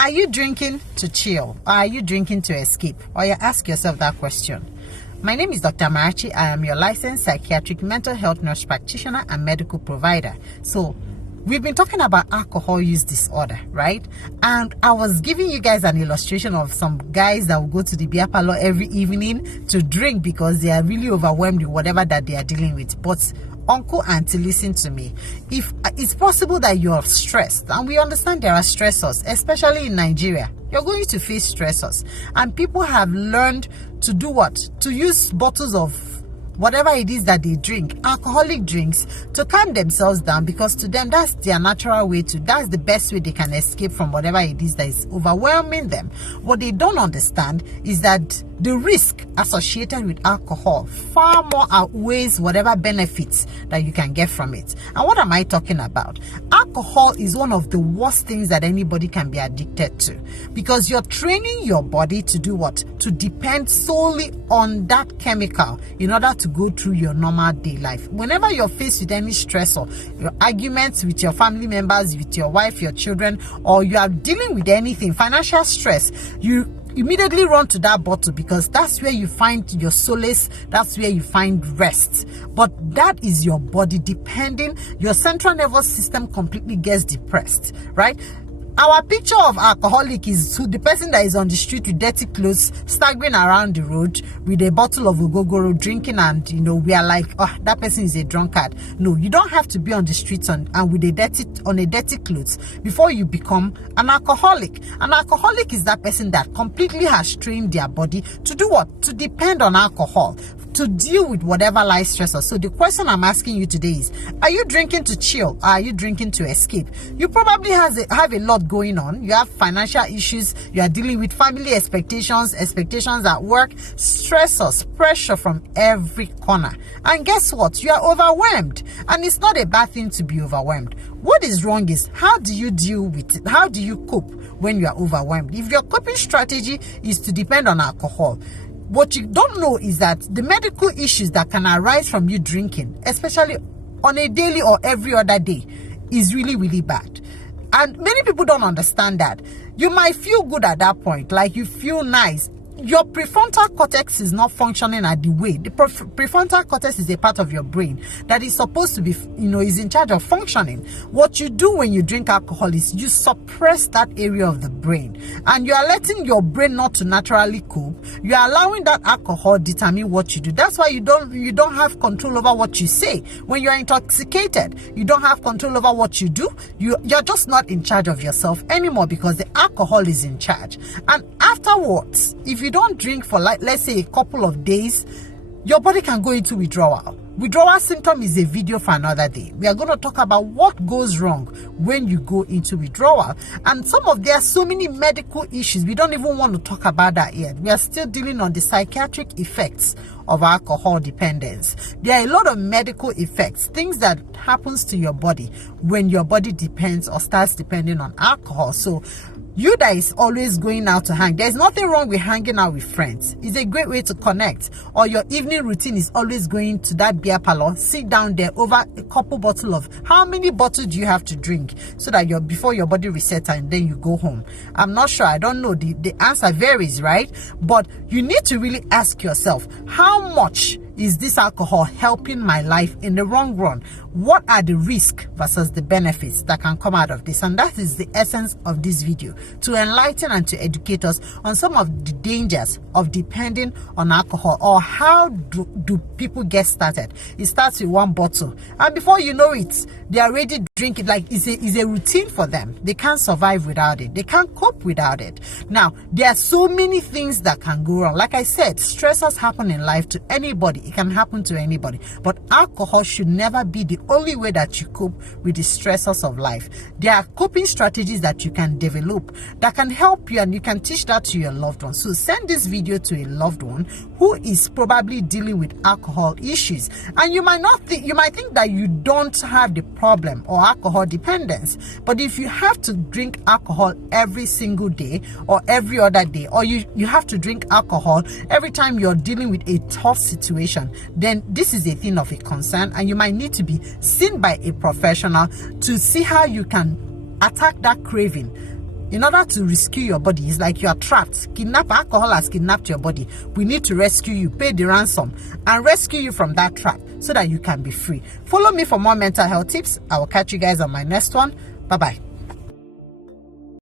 Are you drinking to chill, or are you drinking to escape? Or you ask yourself that question. My name is Dr. Marachi. I am your licensed psychiatric mental health nurse practitioner and medical provider. So we've been talking about alcohol use disorder, right? And I was giving you guys an illustration of some guys that will go to the beer parlor every evening to drink because they are really overwhelmed with whatever that they are dealing with. But uncle, auntie, listen to me. If it's possible that you're stressed, and we understand there are stressors, especially in Nigeria, you're going to face stressors. And people have learned to do what? To use bottles of whatever it is that they drink, alcoholic drinks, to calm themselves down, because to them that's their natural way to, that's the best way they can escape from whatever it is that is overwhelming them. What they don't understand is that the risk associated with alcohol far more outweighs whatever benefits that you can get from it. And what am I talking about? Alcohol is one of the worst things that anybody can be addicted to, because you're training your body to do what? To depend solely on that chemical in order to go through your normal day life. Whenever you're faced with any stress, or your arguments with your family members, with your wife, your children, or you are dealing with anything, financial stress, you immediately run to that bottle, because that's where you find your solace, that's where you find rest. But that is your body depending, your central nervous system completely gets depressed, right? Our picture of alcoholic is the person that is on the street with dirty clothes, staggering around the road with a bottle of ogogoro, drinking, and we are like, oh, that person is a drunkard. No, you don't have to be on the streets and with a dirty clothes before you become an alcoholic. An alcoholic is that person that completely has trained their body to do what? To depend on alcohol, to deal with whatever life stressors. So the question I'm asking you today is, are you drinking to chill, or are you drinking to escape? You probably have a lot going on. You have financial issues, you are dealing with family expectations at work, stressors, pressure from every corner. And guess what? You are overwhelmed. And it's not a bad thing to be overwhelmed. What is wrong is, how do you deal with it? How do you cope when you are overwhelmed? If your coping strategy is to depend on alcohol, what you don't know is that the medical issues that can arise from you drinking, especially on a daily or every other day, is really, really bad. And many people don't understand that. You might feel good at that point, like you feel nice. Your prefrontal cortex is not functioning at the way. The prefrontal cortex is a part of your brain that is supposed to be, is in charge of functioning. What you do when you drink alcohol is you suppress that area of the brain, and you are letting your brain not to naturally cope. You are allowing that alcohol determine what you do. That's why you don't have control over what you say. When you are intoxicated, you don't have control over what you do. You're just not in charge of yourself anymore, because the alcohol is in charge. And afterwards, if you don't drink for, like, let's say, a couple of days, your body can go into withdrawal. Withdrawal symptom is a video for another day. We are going to talk about what goes wrong when you go into withdrawal. And there are so many medical issues. We don't even want to talk about that yet. We are still dealing on the psychiatric effects of alcohol dependence. There are a lot of medical effects, things that happens to your body when your body depends or starts depending on alcohol. So you that is always going out to hang, there's nothing wrong with hanging out with friends. It's a great way to connect. Or your evening routine is always going to that beer parlor, sit down there over a couple bottles of, how many bottles do you have to drink so that before your body resets and then you go home? I'm not sure. I don't know. The answer varies, right? But you need to really ask yourself, how much is this alcohol helping my life in the long run? What are the risks versus the benefits that can come out of this? And that is the essence of this video, to enlighten and to educate us on some of the dangers of depending on alcohol, or how do people get started. It starts with one bottle, and before you know it, they are already drinking. Like it's a routine for them. They can't survive without it. They can't cope without it. Now, there are so many things that can go wrong. Like I said, stressors happen in life to anybody. It can happen to anybody, but alcohol should never be the only way that you cope with the stressors of life. There are coping strategies that you can develop that can help you, and you can teach that to your loved one. So send this video to a loved one who is probably dealing with alcohol issues, and you might think that you don't have the problem or alcohol dependence, but if you have to drink alcohol every single day or every other day, or you have to drink alcohol every time you're dealing with a tough situation, then this is a thing of a concern, and you might need to be seen by a professional to see how you can attack that craving in order to rescue your body. It's like you are trapped. Alcohol has kidnapped your body. We need to rescue you, pay the ransom, and rescue you from that trap so that you can be free. Follow me for more mental health tips. I will catch you guys on my next one. Bye-bye.